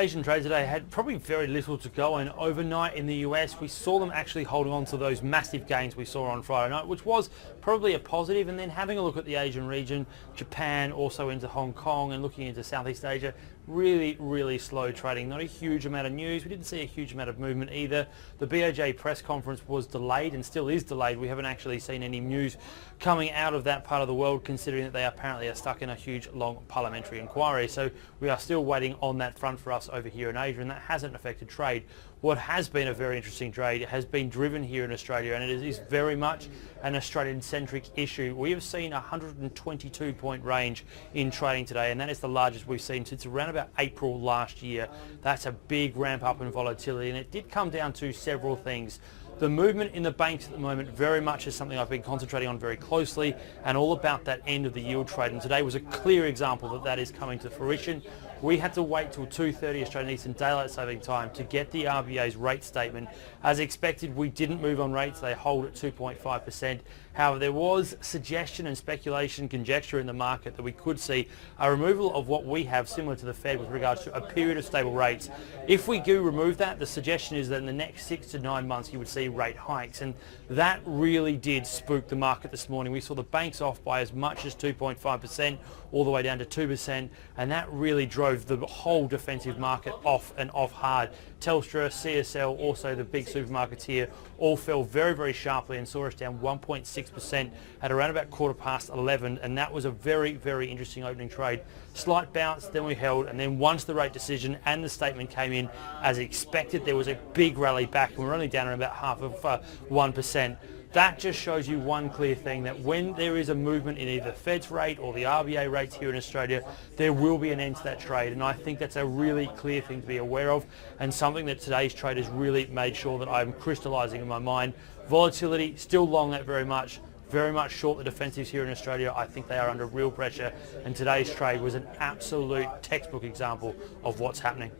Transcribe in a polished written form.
Asian trade today had probably very little to go, and overnight in the US we saw them actually holding on to those massive gains we saw on Friday night, which was probably a positive. And then having a look at the Asian region, Japan, also into Hong Kong and looking into Southeast Asia, really slow trading. Not a huge amount of news. We didn't see a huge amount of movement either. The BOJ press conference was delayed and still is delayed. We haven't actually seen any news coming out of that part of the world, considering that they apparently are stuck in a huge long parliamentary inquiry. So we are still waiting on that front for us over here in Asia, and that hasn't affected trade. What has been a very interesting trade has been driven here in Australia, and it is very much an Australian-centric issue. We have seen a 122-point range in trading today, and that is the largest we've seen since around about April last year. That's a big ramp up in volatility, and it did come down to several things. The movement in the banks at the moment very much is something I've been concentrating on very closely, and all about that end of the yield trade. And today was a clear example that that is coming to fruition. We had to wait till 2:30 Australian Eastern Daylight Saving Time to get the RBA's rate statement. As expected, we didn't move on rates. They hold at 2.5%. However, there was suggestion and speculation, conjecture in the market that we could see a removal of what we have similar to the Fed with regards to a period of stable rates. If we do remove that, the suggestion is that in the next 6 to 9 months you would see rate hikes, and that really did spook the market this morning. We saw the banks off by as much as 2.5% all the way down to 2%, and that really drove the whole defensive market off and off hard. Telstra, CSL, also the big supermarkets here, all fell very sharply and saw us down 1.6% at around about 11:15, and that was a very interesting opening trade. Slight bounce, then we held, and then once the rate decision and the statement came in as expected, there was a big rally back, and we're only down about half of 1%. That just shows you one clear thing, that when there is a movement in either Fed's rate or the RBA rates here in Australia, there will be an end to that trade. And I think that's a really clear thing to be aware of, and something that today's trade has really made sure that I'm crystallising in my mind. Volatility, still long that very much short the defensives here in Australia. I think they are under real pressure, and today's trade was an absolute textbook example of what's happening.